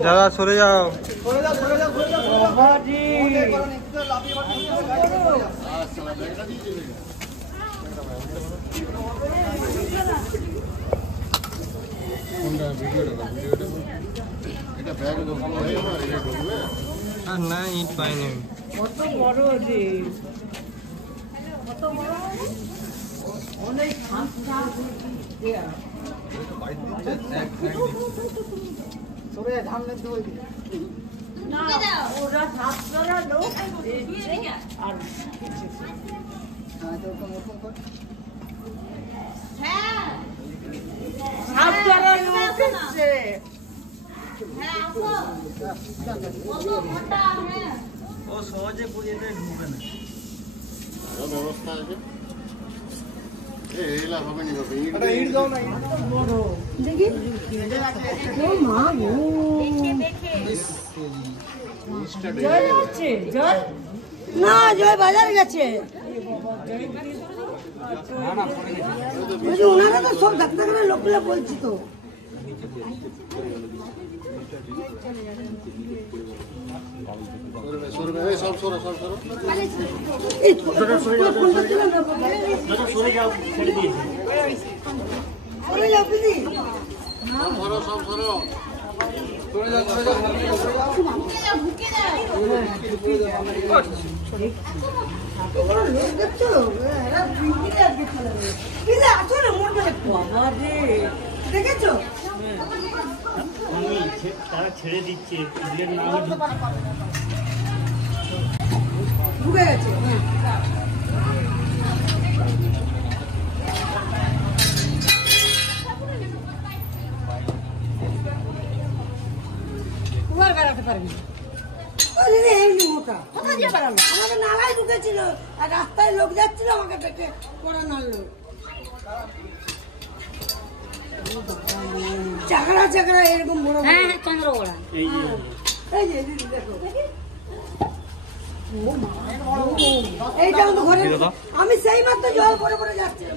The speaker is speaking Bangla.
দাদা সরে যাও। না ইট পাইনি কত বড় যে কত বড় অনেক সরে ধামনে দুই না ওরা ছাত্ররা লোক আর তো মোটন কর হ্যাঁ ছাত্ররা লোক আছে হ্যাঁ আসো কত মোটা হ্যাঁ ও সহজে পুরিয়েতে ঢুকবে না আর ব্যবস্থা আছে এলা হবে নি হবে ইট দাও না বড় দেখি ও মা গো দেখে জয় আছে জয় না জয় বাজার গেছে না না পড়ে গেছে ওনারা তো সব ডাক্তারখানার লোকগুলো বলছি তো সব সরো এই সরে যাও ছেড়ে দিয়েছি সরে যাও দিদি সব সরো সরে যাও দেখেছো তারা ছেড়ে দিচ্ছে ঢুকে গেছে কুয়ার বেড়াতে পারবি আমাকে নালায় ঢুকেছিল আর রাস্তায় লোক যাচ্ছিল আমাকে দেখে পড়া নাড়লো চাকরা চাকরা এরকম বড় চন্দ্রগোড়া এই যে দেখো এইটা ঘরে আমি সেই মাত্র জল পরে পরে যাচ্ছিলাম।